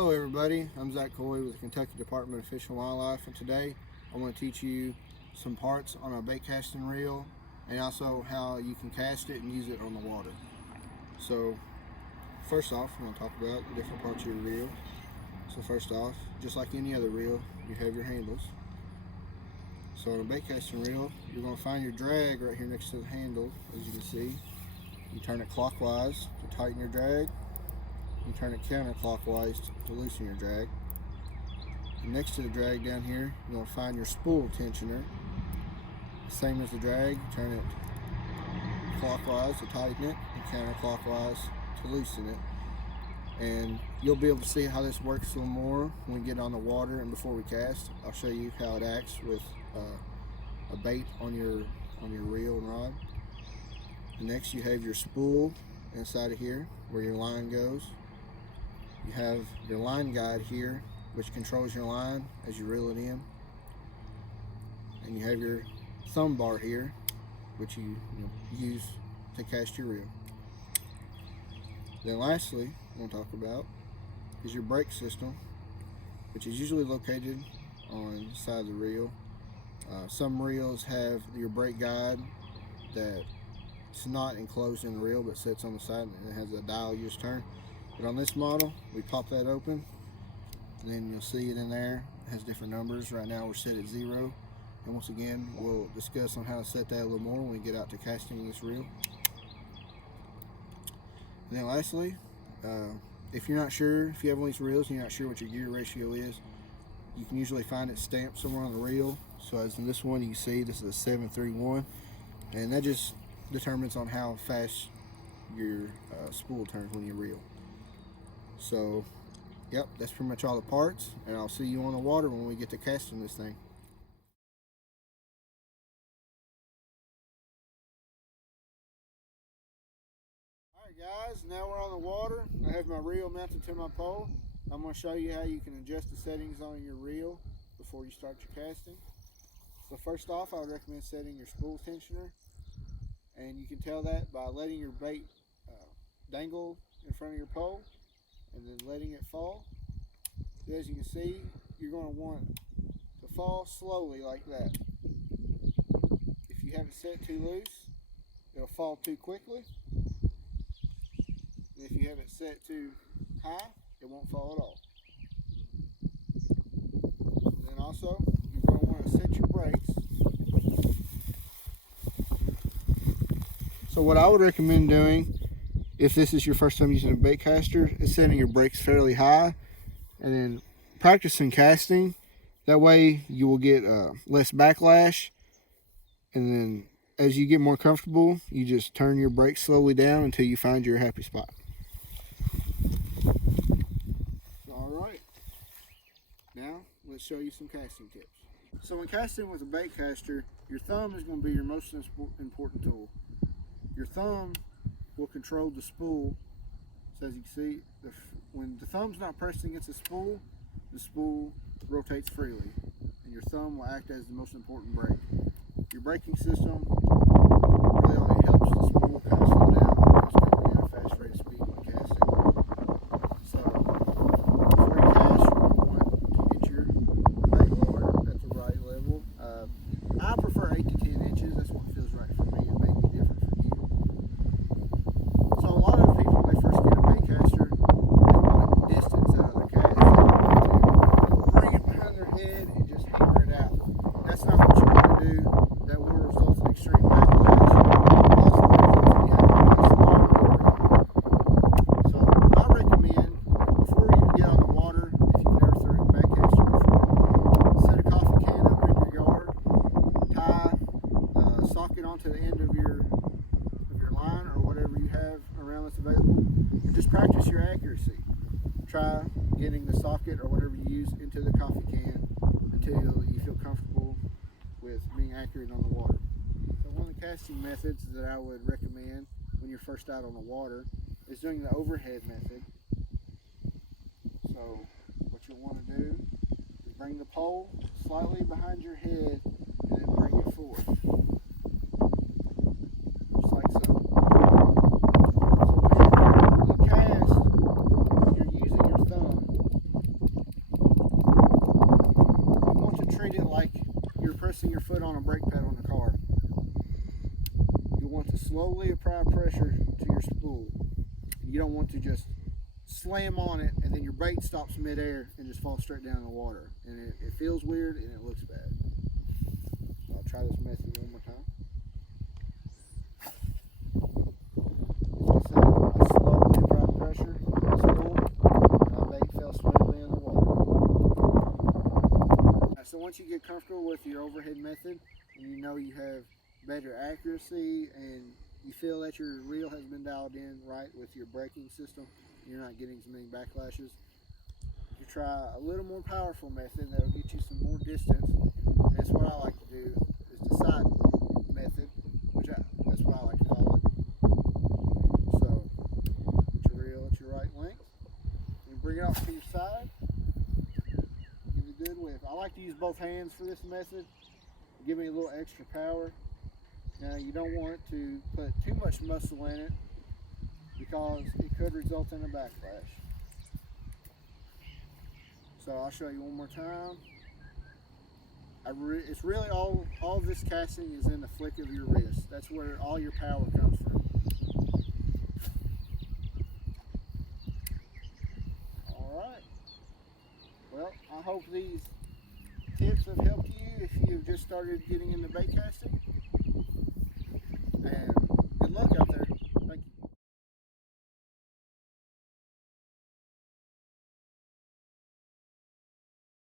Hello everybody, I'm Zach Coy with the Kentucky Department of Fish and Wildlife, and today I want to teach you some parts on a bait casting reel and also how you can cast it and use it on the water. So first off, I'm going to talk about the different parts of your reel. So first off, just like any other reel, you have your handles. So on a bait casting reel, you're going to find your drag right here next to the handle. As you can see, you turn it clockwise to tighten your drag. You turn it counterclockwise to loosen your drag. And next to the drag down here, you're going to find your spool tensioner. Same as the drag, turn it clockwise to tighten it and counterclockwise to loosen it. And you'll be able to see how this works a little more when we get on the water and before we cast. I'll show you how it acts with a bait on your reel and rod. And next you have your spool inside of here where your line goes. You have your line guide here, which controls your line as you reel it in. And you have your thumb bar here, which you use to cast your reel. Then lastly, I'm going to talk about is your brake system, which is usually located on the side of the reel. Some reels have your brake guide that it's not enclosed in the reel but sits on the side and it has a dial you just turn. But on this model, we pop that open and then you'll see it in there. It has different numbers. Right now we're set at 0. And once again, we'll discuss on how to set that a little more when we get out to casting this reel. And then lastly, if you're not sure, if you have one of these reels and you're not sure what your gear ratio is, you can usually find it stamped somewhere on the reel. So as in this one, you can see this is a 731, and that just determines on how fast your spool turns when you reel. So, yep, that's pretty much all the parts, and I'll see you on the water when we get to casting this thing. Alright guys, now we're on the water. I have my reel mounted to my pole. I'm going to show you how you can adjust the settings on your reel before you start your casting. So first off, I would recommend setting your spool tensioner, and you can tell that by letting your bait dangle in front of your pole and then letting it fall. So as you can see, you're going to want it to fall slowly like that. If you have it set too loose, it'll fall too quickly. And if you have it set too high, it won't fall at all. And then also, you're going to want to set your brakes. So what I would recommend doing, if this is your first time using a bait caster, is setting your brakes fairly high and then practicing casting. That way you will get less backlash, and then as you get more comfortable, you just turn your brakes slowly down until you find your happy spot. Alright, now let's show you some casting tips. So when casting with a bait caster, your thumb is going to be your most important tool. Your thumb will control the spool. So as you can see, when the thumb's not pressed against the spool rotates freely, and your thumb will act as the most important brake. Your braking system really only helps the spool kind of slow down because it's going at a fast rate of speed when casting. So before you cast, you're going to want to get your bait lower at the right level. I prefer 8 to 10 inches. That's what feels right for me. It may be different for you. So a lot of people, when they first get a bait caster, they want distance out of their cast. They want to bring it behind their head and just hammer it out. That's not what you want to do. That will result in extreme backlash. Also results in you having to place a lot of reel. So I recommend, before you get on the water, if you've never thrown a bait caster before, set a coffee can up in your yard, tie a socket onto the end of your line or whatever you have around that's available, and just practice your accuracy. Try getting the socket or whatever you use into the coffee can until you feel comfortable with being accurate on the water. So one of the casting methods that I would recommend when you're first out on the water is doing the overhead method. So what you'll want to do is bring the pole slightly behind your head and then bring it forward. Just like so. So when you cast, you're using your thumb apply pressure to your spool. You don't want to just slam on it and then your bait stops midair and just falls straight down in the water. And it feels weird and it looks bad. So I'll try this method one more time. As you can see, I slowly apply pressure to the spool and my bait fell smoothly in the water. So once you get comfortable with your overhead method and you know you have better accuracy and you feel that your reel has been dialed in right with your braking system, you're not getting as many backlashes, you try a little more powerful method that'll get you some more distance. And that's what I like to do, is the side method, that's what I like to call it. So put your reel at your right length, and bring it off to your side. Give it a good whip. I like to use both hands for this method. Give me a little extra power. Now you don't want to put too much muscle in it because it could result in a backlash. So I'll show you one more time. It's really all of this casting is in the flick of your wrist. That's where all your power comes from. Alright. Well, I hope these tips have helped you if you've just started getting into bait casting. And good luck out there.